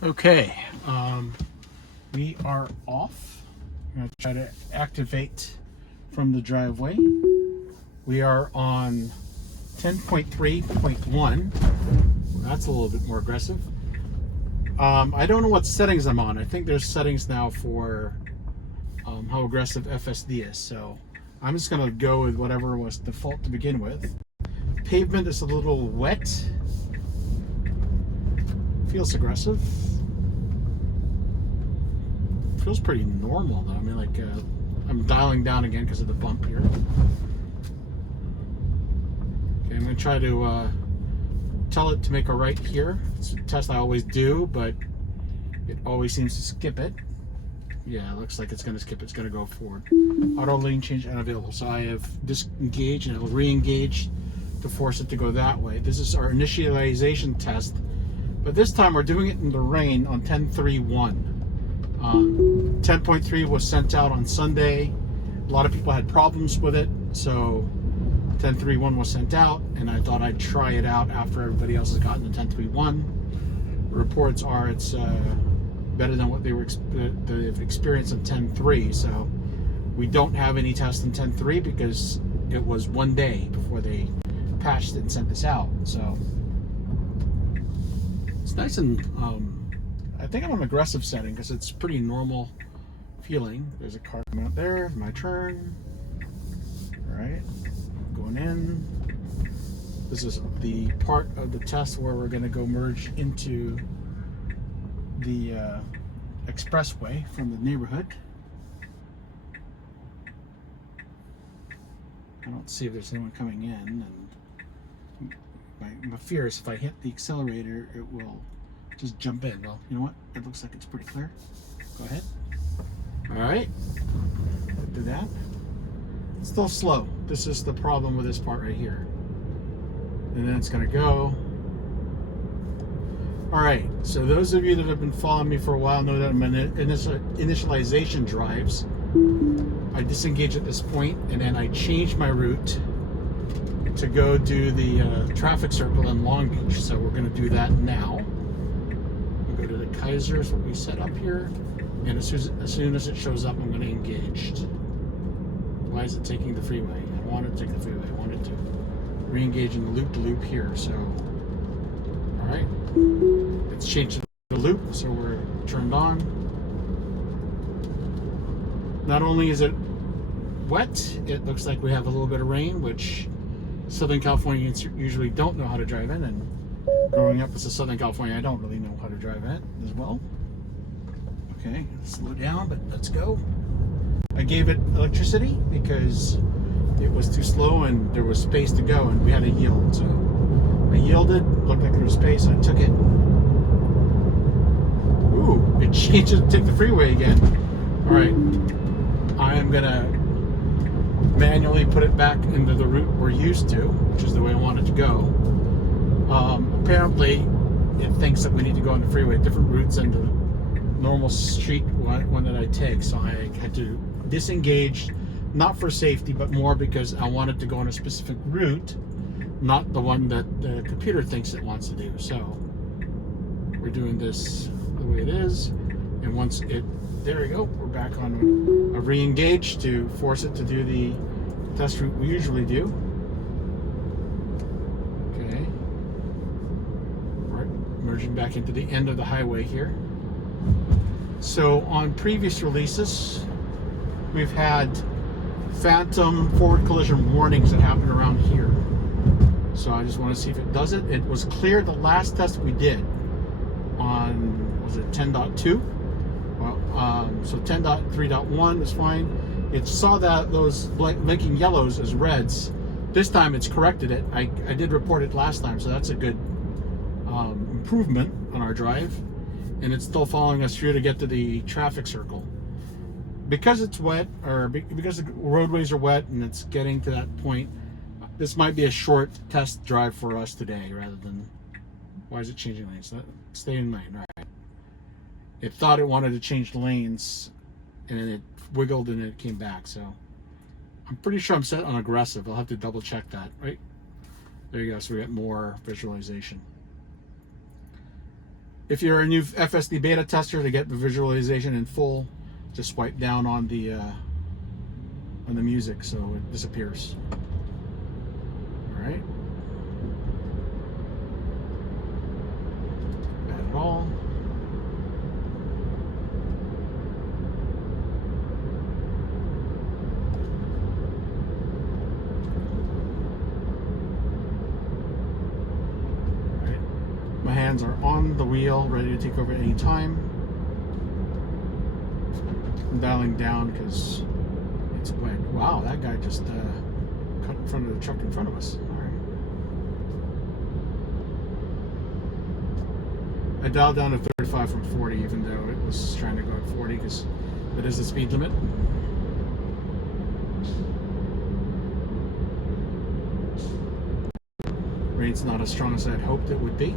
Okay, we are off. I'm going to try to activate from the driveway. We are on 10.3.1. That's a little bit more aggressive. I don't know what settings I'm on. I think there's settings now for how aggressive FSD is. So I'm just going to go with whatever was default to begin with. Pavement is a little wet. Feels aggressive. Feels pretty normal though. I mean, like I'm dialing down again because of the bump here. Okay, I'm gonna try to tell it to make a right here. It's a test I always do, but it always seems to skip it. Yeah, it looks like it's gonna skip. It's gonna go forward. Auto lane change unavailable. So I have disengaged and it'll re-engage to force it to go that way. This is our initialization test, but this time we're doing it in the rain on 10.3.1. 10.3 was sent out on Sunday. A lot of people had problems with it, so 10.3.1 was sent out, and I thought I'd try it out after everybody else has gotten the 10.3.1. Reports are it's better than what they've experienced in 10.3. So we don't have any tests in 10.3 because it was one day before they patched it and sent this out. So it's nice and I think I'm on aggressive setting because it's pretty normal feeling. There's a car coming out there. My turn. All right, going in. This is the part of the test where we're going to go merge into the expressway from the neighborhood. I don't see if there's anyone coming in, and my fear is if I hit the accelerator, it will just jump in. Well, you know what? It looks like it's pretty clear. Go ahead. All right. Do that. It's still slow. This is the problem with this part right here. And then it's going to go. All right. So those of you that have been following me for a while know that I'm in initialization drives. I disengage at this point, and then I change my route to go do the traffic circle in Long Beach. So we're going to do that now. Go to the Kaiser, is what we set up here, and as soon as it shows up, I'm going to engage. Why is it taking the freeway? I don't want it to take the freeway. I want it to re-engage in the loop-to-loop here. So, all right, it's changed the loop, so we're turned on. Not only is it wet, it looks like we have a little bit of rain, which Southern Californians usually don't know how to drive in, and growing up as a Southern California, I don't really know how to drive it as well. Okay, slow down, but let's go. I gave it electricity because it was too slow and there was space to go, and we had to yield. So I yielded, looked like there was space, I took it. Ooh, it changed to take the freeway again. All right, I am gonna manually put it back into the route we're used to, which is the way I want it to go. Apparently, it thinks that we need to go on the freeway, different routes than the normal street one that I take. So I had to disengage, not for safety, but more because I wanted to go on a specific route, not the one that the computer thinks it wants to do. So we're doing this the way it is, and once it, there we go, we're back on a re-engage to force it to do the test route we usually do. Merging back into the end of the highway here. So on previous releases, we've had phantom forward collision warnings that happen around here. So I just want to see if it does it. It was clear the last test we did on, was it 10.2? Well, so 10.3.1 is fine. It saw that those blinking yellows as reds. This time it's corrected it. I did report it last time, so that's a good improvement on our drive, and it's still following us through to get to the traffic circle. Because it's wet, or because the roadways are wet and it's getting to that point, this might be a short test drive for us today rather than, why is it changing lanes? Stay in lane. All right. It thought it wanted to change lanes, and then it wiggled and it came back. So I'm pretty sure I'm set on aggressive. I'll have to double check that, right? There you go. So we got more visualization. If you're a new FSD Beta tester, to get the visualization in full, just swipe down on the music so it disappears. All right. Bad at all. My hands are on the wheel, ready to take over at any time. I'm dialing down because it's wet. Wow, that guy just cut in front of the truck in front of us. All right. I dialed down to 35 from 40, even though it was trying to go at 40 because that is the speed limit. Rain's not as strong as I'd hoped it would be.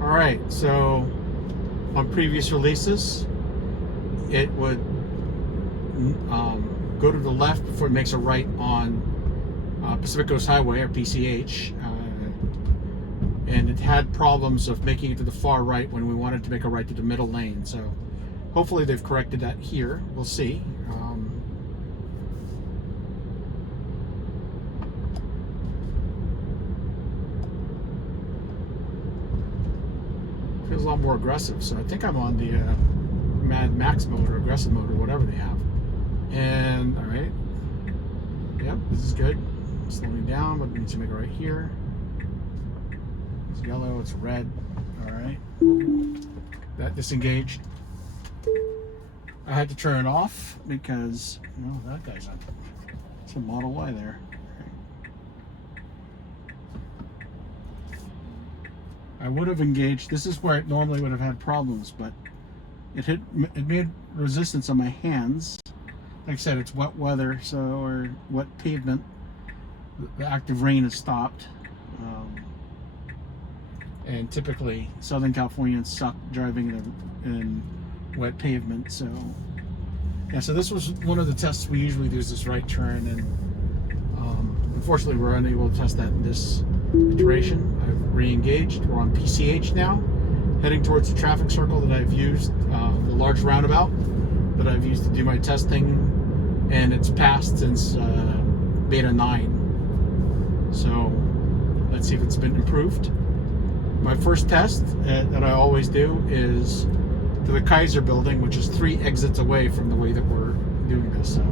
Alright, so on previous releases, it would go to the left before it makes a right on Pacific Coast Highway, or PCH, and it had problems of making it to the far right when we wanted to make a right to the middle lane. So hopefully they've corrected that here. We'll see. Feels a lot more aggressive, so I think I'm on the Mad Max mode or aggressive mode or whatever they have. And all right, yep, this is good. Slowing down, but it needs to make it right here. It's yellow, it's red. All right, that disengaged. I had to turn it off because that guy's up. It's a Model Y there. I would have engaged. This is where it normally would have had problems, but it made resistance on my hands. Like I said, it's wet weather, or wet pavement. The active rain has stopped, and typically Southern Californians suck driving in wet pavement. So yeah, so this was one of the tests we usually do, is this right turn, and unfortunately we're unable to test that in this iteration. I've re-engaged. We're on PCH now, heading towards the traffic circle that I've used, the large roundabout that I've used to do my testing, and it's passed since Beta 9. So let's see if it's been improved. My first test that I always do is to the Kaiser building, which is 3 exits away from the way that we're doing this. So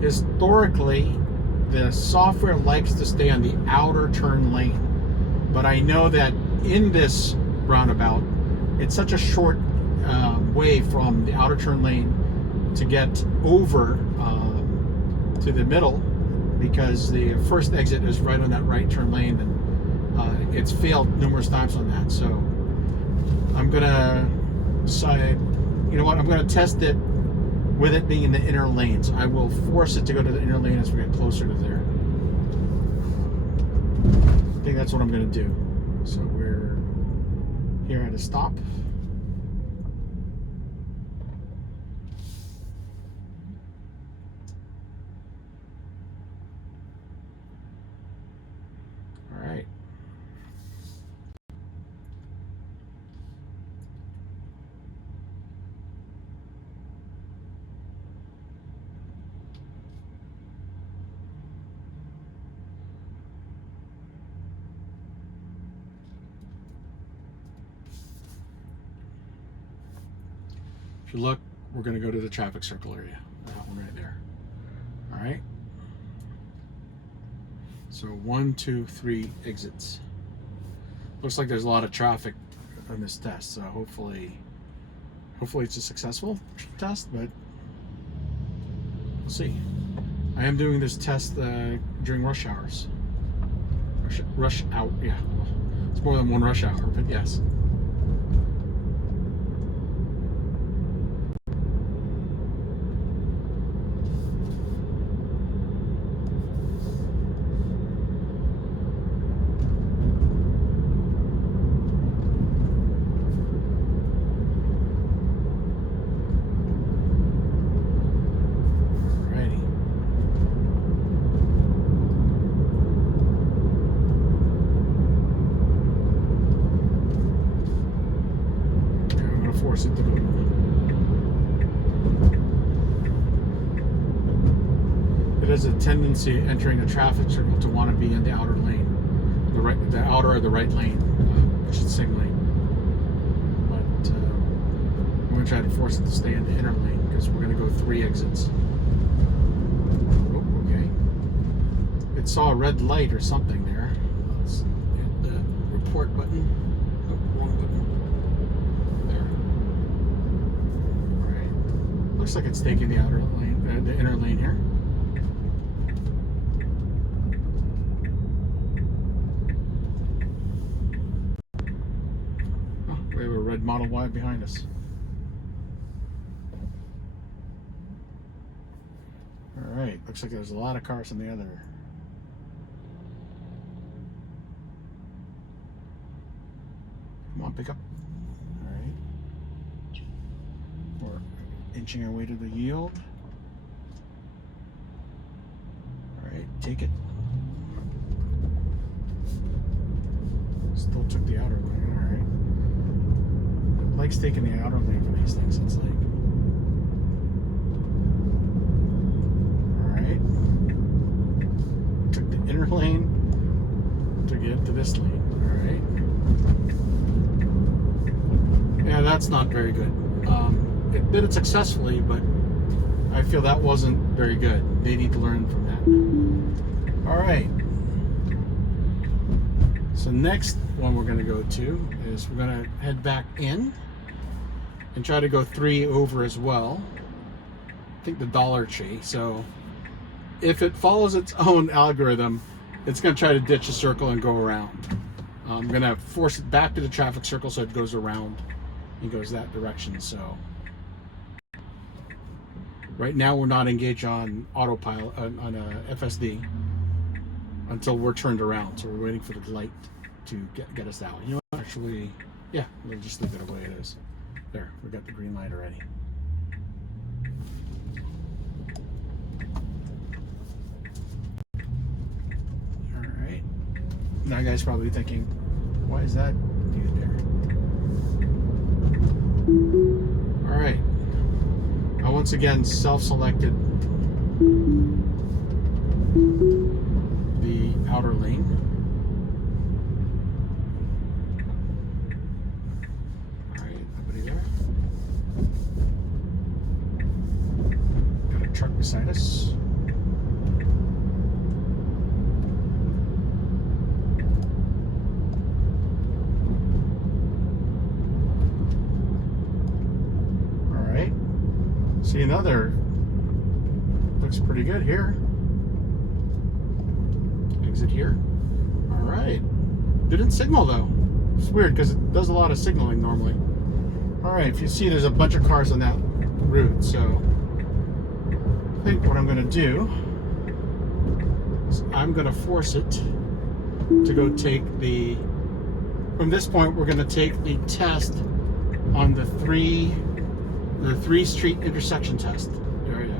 historically, the software likes to stay on the outer turn lane, but I know that in this roundabout, it's such a short way from the outer turn lane to get over to the middle, because the first exit is right on that right turn lane, and it's failed numerous times on that. So I'm gonna decide, you know what, I'm gonna test it with it being in the inner lanes. I will force it to go to the inner lane as we get closer to there. I think that's what I'm going to do. So we're here at a stop. All right. If you look, we're going to go to the traffic circle area. That one right there. All right. So 1, 2, 3 exits. Looks like there's a lot of traffic on this test, so hopefully it's a successful test, but we'll see. I am doing this test during rush hours. Rush hour, yeah. Well, it's more than one rush hour, but yes. force it to go. It has a tendency entering a traffic circle to want to be in the outer lane, the outer or the right lane, which is the same lane. But I'm going to try to force it to stay in the inner lane because we're going to go 3 exits. Oh, okay. It saw a red light or something there. Let's hit the report button. Oh, wrong button. There. All right. Looks like it's taking the outer lane, the inner lane here. We have a red Model Y behind us. Alright, looks like there's a lot of cars on the other. Come on, pick up. Alright. We're inching our way to the yield. Alright, take it. Still took the outer lane, alright. Likes taking the outer lane for these things, it's like. Alright. Took the inner lane to get to this lane. Alright. Yeah, that's not very good. It did it successfully, but I feel that wasn't very good. They need to learn from that. Alright. So next one we're going to go to is we're going to head back in and try to go 3 over as well. I think the Dollar Tree. So if it follows its own algorithm, it's going to try to ditch a circle and go around. I'm going to force it back to the traffic circle so it goes around and goes that direction. So right now we're not engaged on autopilot on a FSD until we're turned around. So we're waiting for the light to get us out. You know what? Actually, yeah, we'll just leave it the way it is. There, we got the green light already. Alright. Now you guys are probably thinking, why is that dude there? Alright. I once again self-selected the outer lane. Truck beside us. Alright. See another. Looks pretty good here. Exit here. Alright. Didn't signal though. It's weird because it does a lot of signaling normally. Alright, if you see there's a bunch of cars on that route, so I think what I'm going to do is I'm going to force it to go take the, from this point we're going to take the test on the three street intersection test area,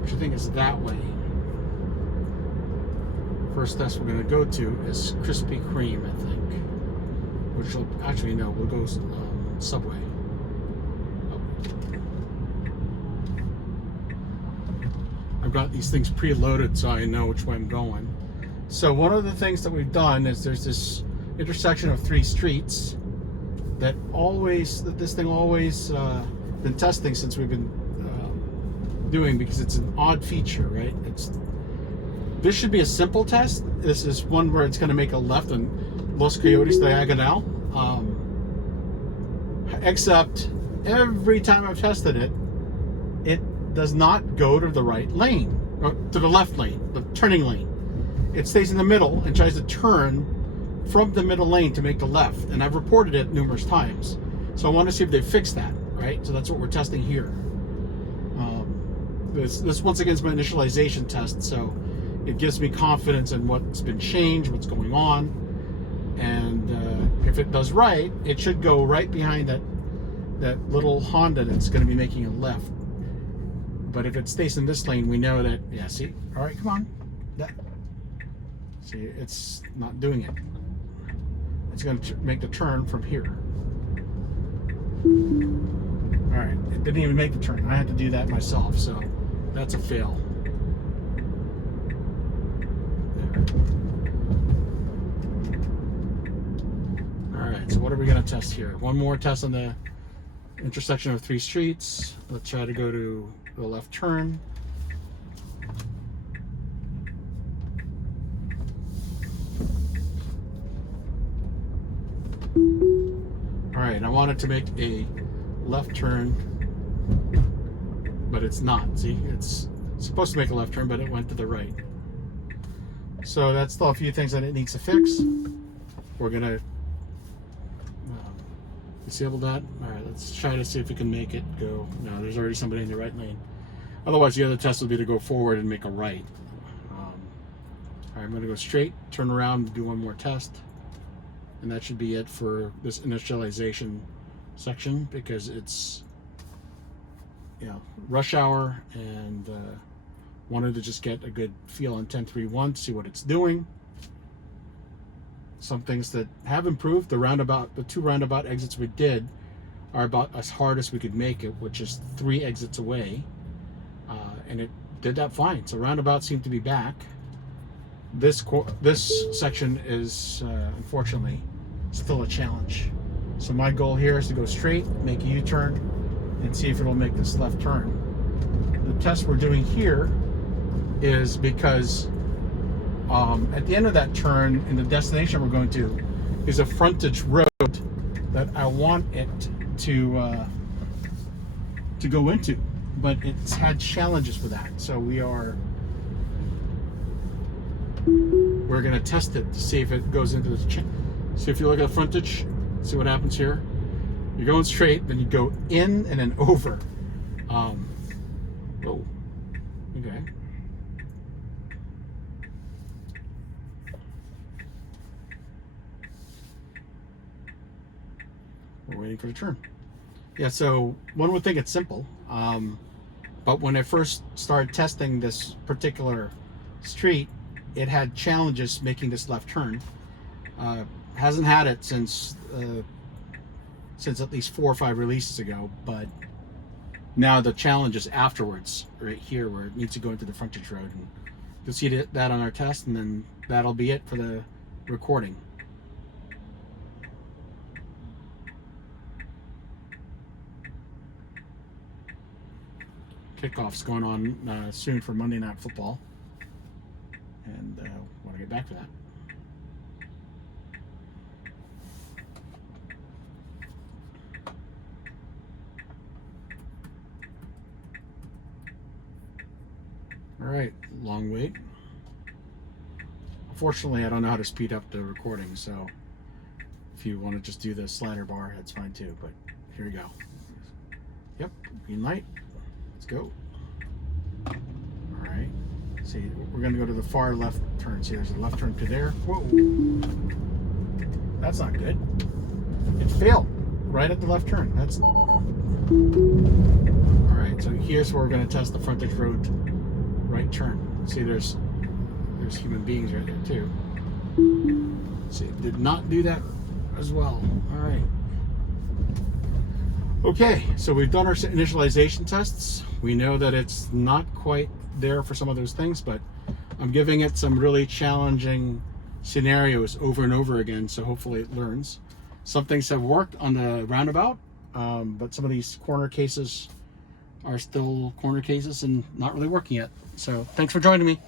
which I think is that way. First test we're going to go to is Krispy Kreme, I think, which will, actually no, we'll go Subway. I've got these things preloaded so I know which way I'm going. So one of the things that we've done is there's this intersection of 3 streets that this thing always been testing since we've been doing, because it's an odd feature, right? This should be a simple test. This is one where it's going to make a left on Los Coyotes Diagonal. Except every time I've tested it, it does not go to the right lane, or to the left lane, the turning lane. It stays in the middle and tries to turn from the middle lane to make the left. And I've reported it numerous times. So I want to see if they fix that, right? So that's what we're testing here. This once again is my initialization test, so it gives me confidence in what's been changed, what's going on. And if it does right, it should go right behind that little Honda that's going to be making a left. But if it stays in this lane, we know that, yeah, see? All right, come on. See, it's not doing it. It's going to make the turn from here. All right, it didn't even make the turn. I had to do that myself, so that's a fail. There. All right, so what are we going to test here? One more test on the intersection of 3 streets. Let's try to go to the left turn. All right, I wanted to make a left turn, but it's not. See, it's supposed to make a left turn, but it went to the right. So that's still a few things that it needs to fix. We're gonna disable that. All right, let's try to see if we can make it go. No, there's already somebody in the right lane. Otherwise, the other test would be to go forward and make a right. All right, I'm gonna go straight, turn around, and do one more test. And that should be it for this initialization section, because it's, you know, rush hour, and wanted to just get a good feel on 10.3.1 to see what it's doing. Some things that have improved. The 2 roundabout exits we did are about as hard as we could make it, which is 3 exits away, and it did that fine. So roundabout seemed to be back. This section is unfortunately still a challenge. So my goal here is to go straight, make a U-turn, and see if it'll make this left turn. The test we're doing here is because at the end of that turn, in the destination we're going to, is a frontage road that I want it to go into, but it's had challenges with that. So we're going to test it to see if it goes into this. So if you look at the frontage, see what happens here. You're going straight, then you go in and then over. Oh, okay. We're waiting for the turn. Yeah, so one would think it's simple, but when I first started testing this particular street, it had challenges making this left turn. Hasn't had it since at least 4 or 5 releases ago, but now the challenge is afterwards, right here, where it needs to go into the frontage road. And you'll see that on our test, and then that'll be it for the recording. Kickoff's going on soon for Monday Night Football, and want to get back to that. All right, long wait. Unfortunately, I don't know how to speed up the recording, so if you want to just do the slider bar, that's fine too, but here we go. Yep, green light. Let's go. All right. See, we're going to go to the far left turn. See, there's a left turn to there. Whoa. That's not good. It failed right at the left turn. That's... All right, so here's where we're going to test the frontage road right turn. See, there's human beings right there too. See, it did not do that as well. All right. Okay, so we've done our initialization tests. We know that it's not quite there for some of those things, but I'm giving it some really challenging scenarios over and over again, so hopefully it learns. Some things have worked on the roundabout, but some of these corner cases are still corner cases and not really working yet. So thanks for joining me.